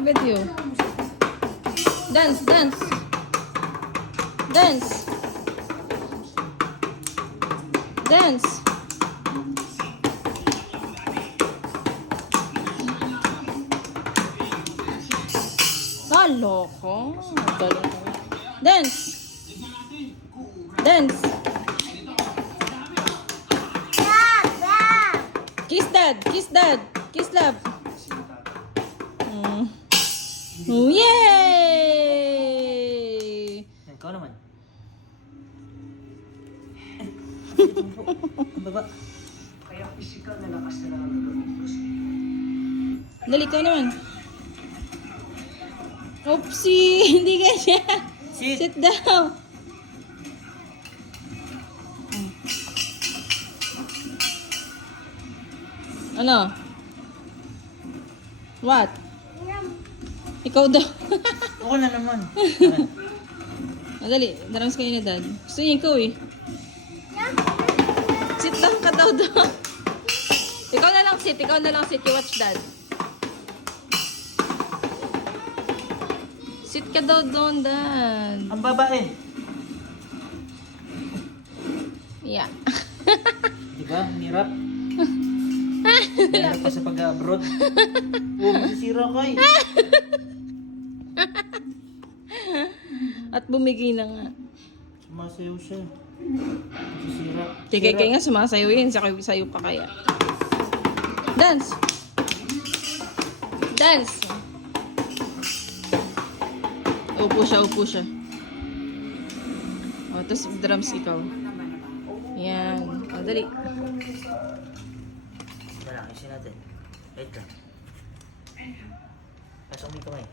video. Dance, dance. Dance. Dance. Loko. Dance. Dance. Kiss dad. Kiss dad. Kiss love. Yay! Ikaw naman. Ang baba. Kaya physical na lakas na lang ang gagawin. Dali, ikaw naman. Oopsie! Hindi ganyan. Sit down. Ano? What? Ikaw daw. Ako na naman. Dali, darang kayo ni dad. Gusto niya ikaw eh. Sit down ka daw daw. Ikaw na lang sit. Ikaw na lang sit. You watch dad. Sit ka daw doon, dad. Ang babae. Yeah. Diba? Hirap. Hirap pa sa pag-abroad. Oh, masisira ka eh. At bumigay na nga. Sumasayaw siya. Masisira. Kaya nga sumasayo yun. Sayo pa kaya. Dance! Dance! Upo siya, upo siya. O, tapos drums ikaw. Yan. O, dali. Wala, kasi natin. Wait lang. Pasok mo yung kamay.